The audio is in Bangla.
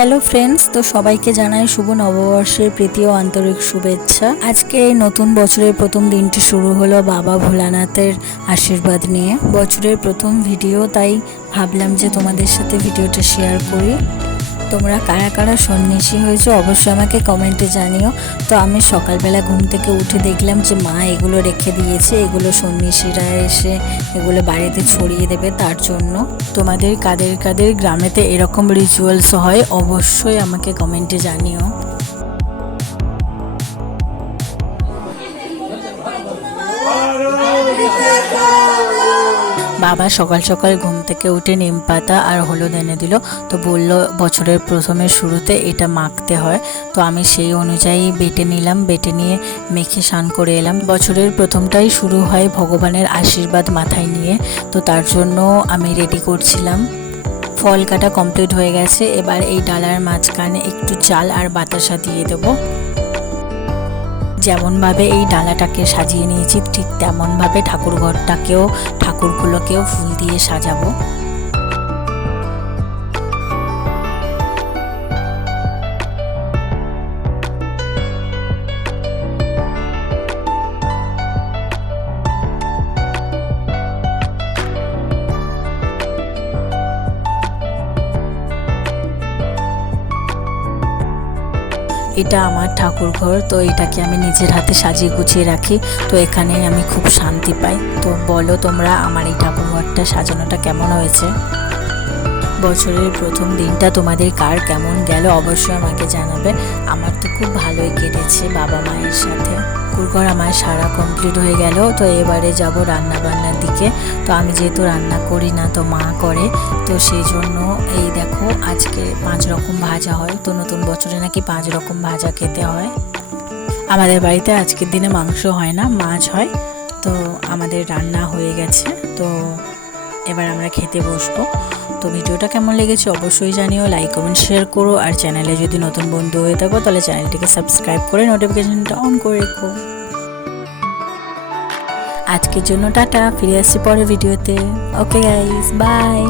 হ্যালো ফ্রেন্ডস, তো সবাইকে জানাই শুভ নববর্ষের প্রীতি ও আন্তরিক শুভেচ্ছা। আজকে এই নতুন বছরের প্রথম দিনটি শুরু হলো বাবা ভোলানাথের আশীর্বাদ নিয়ে। বছরের প্রথম ভিডিও, তাই ভাবলাম যে তোমাদের সাথে ভিডিওটা শেয়ার করি। তোমরা কারা কারা সন্ন্যাসী হয়েছো অবশ্যই আমাকে কমেন্টে জানিও। তো আমি সকালবেলা ঘুম থেকে উঠে দেখলাম যে মা এগুলো রেখে দিয়েছে, এগুলো সন্ন্যাসীরা এসে এগুলো বাড়িতে ছড়িয়ে দেবে। তার জন্য তোমাদের কাদের কাদের গ্রামেতে এরকম রিচুয়ালস হয় অবশ্যই আমাকে কমেন্টে জানিও। বাবা সকাল সকাল ঘুম থেকে উঠে নিম পাতা আর হলুদ এনে দিল। তো বলল বছরের প্রথমের শুরুতে এটা মাখতে হয়। তো আমি সেই অনুযায়ী বেটে নিলাম, বেটে নিয়ে মেখে স্নান করে এলাম। বছরের প্রথমটাই শুরু হয় ভগবানের আশীর্বাদ মাথায় নিয়ে। তো তার জন্য আমি রেডি করছিলাম। ফল কাটা কমপ্লিট হয়ে গেছে। এবার এই ডালার মাঝখানে একটু চাল আর বাতাসা দিয়ে দেবো। যেমনভাবে এই ডালাটাকে সাজিয়ে নিয়েছি ঠিক তেমনভাবে ঠাকুরগুলোকেও ফুল দিয়ে সাজাবো। এটা আমার ঠাকুর ঘর, তো এটাকে আমি নিজের হাতে সাজিয়ে গুছিয়ে রাখি। তো এখানেই আমি খুব শান্তি পাই। তো বলো তোমরা আমার এই ঠাকুর ঘরটা সাজানোটা কেমন হয়েছে? বছরের প্রথম দিনটা তোমাদের কার কেমন গেল অবশ্যই আমাকে জানাবে। আমার তো খুব ভালোই কেটেছে বাবা মায়ের সাথে। ঠাকুরঘর আমার সারা কমপ্লিট হয়ে গেল। তো এবারে যাব রান্না বান্নার দিকে। তো আমি যেহেতু রান্না করি না, তো মা করে, তো সেই জন্য এই দেখো আজকে 5 রকম ভাজা হয়। তো নতুন বছরে নাকি 5 রকম ভাজা খেতে হয়। আমাদের বাড়িতে আজকের দিনে মাংস হয় না, মাছ হয়। তো আমাদের রান্না হয়ে গেছে। তো এবার আমরা খেতে বসবো। তো ভিডিওটা কেমন লেগেছে অবশ্যই জানিও, লাইক কমেন্ট শেয়ার করো। আর চ্যানেলে যদি নতুন বন্ধু হয়ে থাকো তাহলে চ্যানেলটিকে সাবস্ক্রাইব করে নোটিফিকেশনটা অন করে রেখো। আজকের জন্য টাটা, ফিরে আসছি পরের ভিডিওতে। Okay guys, by.